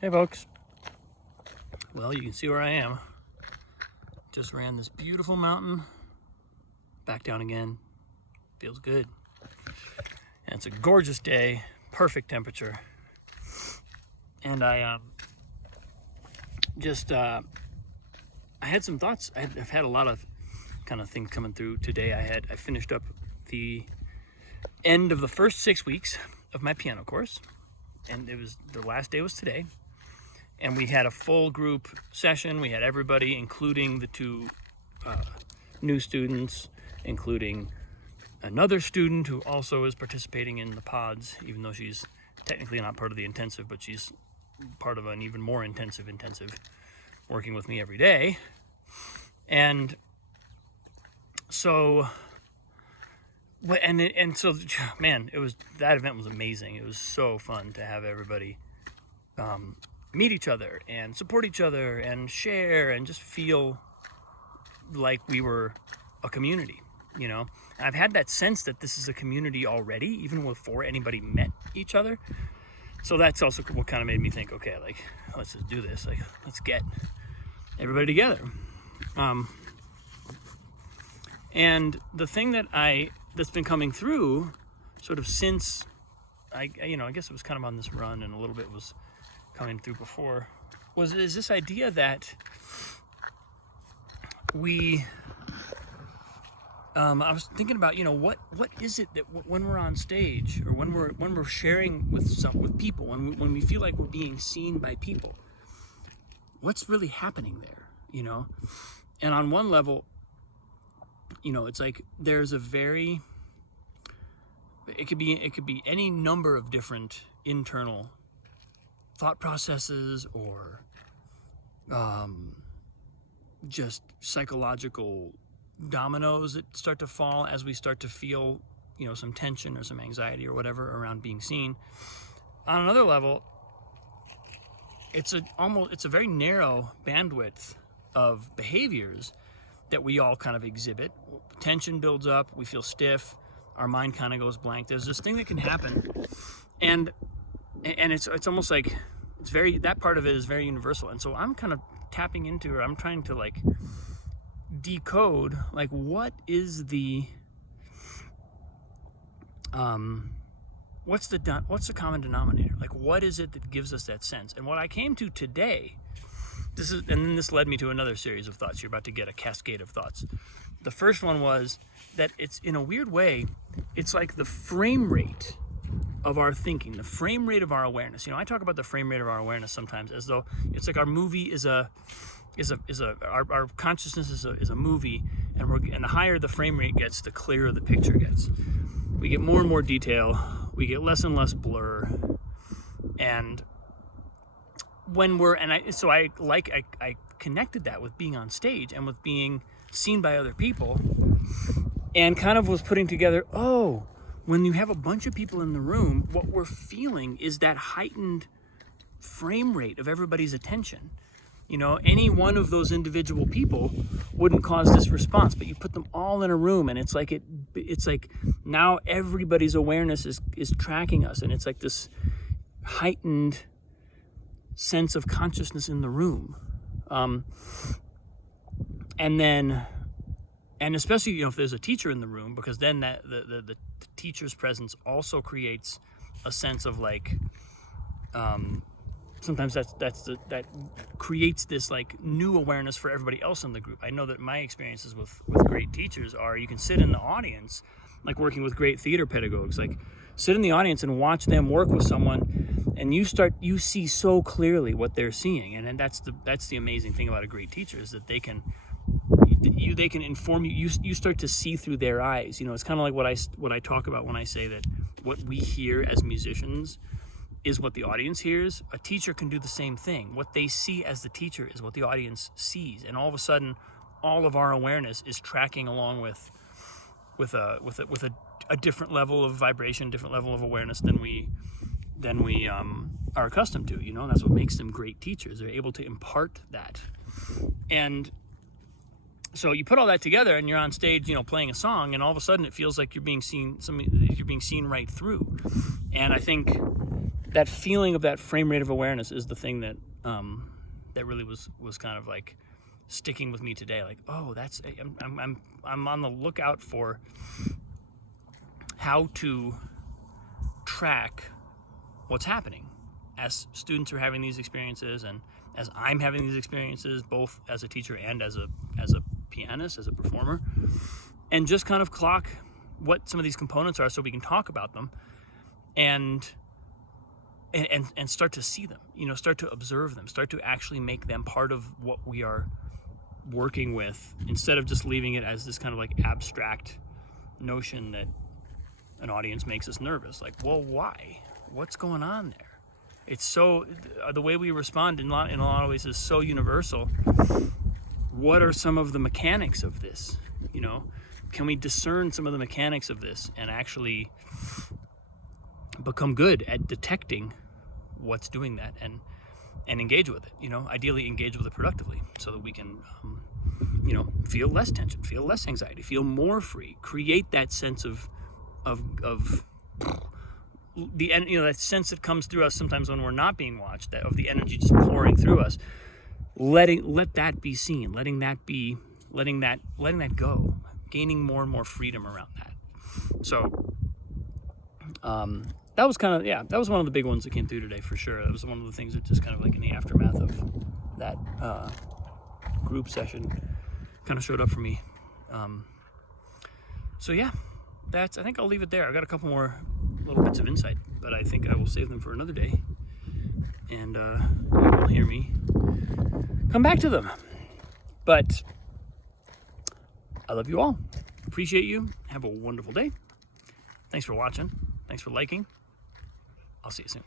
Hey folks. Well, you can see where I am. Just ran this beautiful mountain, back down again. Feels good. And it's a gorgeous day, perfect temperature. And I had some thoughts. I've had a lot of kind of things coming through today. I finished up the end of the first 6 weeks of my piano course, and the last day was today. And we had a full group session. We had everybody, including the two new students, including another student who also is participating in the pods, even though she's technically not part of the intensive, but she's part of an even more intensive, working with me every day. And so, man, that event was amazing. It was so fun to have everybody meet each other and support each other and share and just feel like we were a community, you know. And I've had that sense that this is a community already, even before anybody met each other. So that's also what kind of made me think, okay, like, let's just do this. Like, let's get everybody together. And the thing that's been coming through sort of since I guess it was kind of on this run and a little bit was coming through before, is this idea that I was thinking about, what is it that when we're on stage or when we're sharing with people, when we feel like we're being seen by people, what's really happening there, And on one level, it's like there's it could be any number of different internal thought processes or just psychological dominoes that start to fall as we start to feel, some tension or some anxiety or whatever around being seen. On another level, it's a very narrow bandwidth of behaviors that we all kind of exhibit. Tension builds up, we feel stiff, our mind kind of goes blank. There's this thing that can happen, and it's almost like that part of it is very universal. And so I'm kind of tapping into, or I'm trying to like decode, like, what is what's the common denominator? Like, what is it that gives us that sense? And what I came to today, and then this led me to another series of thoughts. You're about to get a cascade of thoughts. The first one was that it's, in a weird way, it's like the frame rate of our thinking, the frame rate of our awareness. I talk about the frame rate of our awareness sometimes as though it's like our movie our consciousness is a movie, and the higher the frame rate gets, the clearer the picture gets. We get more and more detail, we get less and less blur, and I connected that with being on stage and with being seen by other people, and kind of was putting together, when you have a bunch of people in the room, what we're feeling is that heightened frame rate of everybody's attention. Any one of those individual people wouldn't cause this response, but you put them all in a room, and it's like now everybody's awareness is tracking us, and it's like this heightened sense of consciousness in the room. And especially, if there's a teacher in the room, because then that the teacher's presence also creates a sense of like, sometimes that creates this like new awareness for everybody else in the group. I know that my experiences with great teachers are, you can sit in the audience, like working with great theater pedagogues, like sit in the audience and watch them work with someone, and you see so clearly what they're seeing, and that's the amazing thing about a great teacher, is that they can inform you. You start to see through their eyes. It's kind of like what I talk about when I say that what we hear as musicians is what the audience hears. A teacher can do the same thing. What they see as the teacher is what the audience sees, and all of a sudden, all of our awareness is tracking along with a different level of vibration, different level of awareness than we are accustomed to. That's what makes them great teachers. They're able to impart that. And so you put all that together, and you're on stage, playing a song, and all of a sudden it feels like you're being seen right through. And I think that feeling of that frame rate of awareness is the thing that that really was kind of like sticking with me today. Like, oh, that's I'm on the lookout for how to track what's happening as students are having these experiences, and as I'm having these experiences, both as a teacher and as a pianist, as a performer, and just kind of clock what some of these components are so we can talk about them and start to see them, start to observe them, start to actually make them part of what we are working with, instead of just leaving it as this kind of like abstract notion that an audience makes us nervous. Like, well, why? What's going on there? It's so, the way we respond in a lot of ways is so universal. What are some of the mechanics of this? Can we discern some of the mechanics of this and actually become good at detecting what's doing that and engage with it? Ideally engage with it productively, so that we can feel less tension, feel less anxiety, feel more free, create that sense of the that sense that comes through us sometimes when we're not being watched, that of the energy just pouring through us. Let that be seen, letting that go, gaining more and more freedom around that. So that was that was one of the big ones that came through today, for sure. That was one of the things that just kind of like in the aftermath of that group session kind of showed up for me. So yeah, I think I'll leave it there. I've got a couple more little bits of insight, but I think I will save them for another day, and you will hear me come back to them. But I love you all. Appreciate you. Have a wonderful day. Thanks for watching. Thanks for liking. I'll see you soon.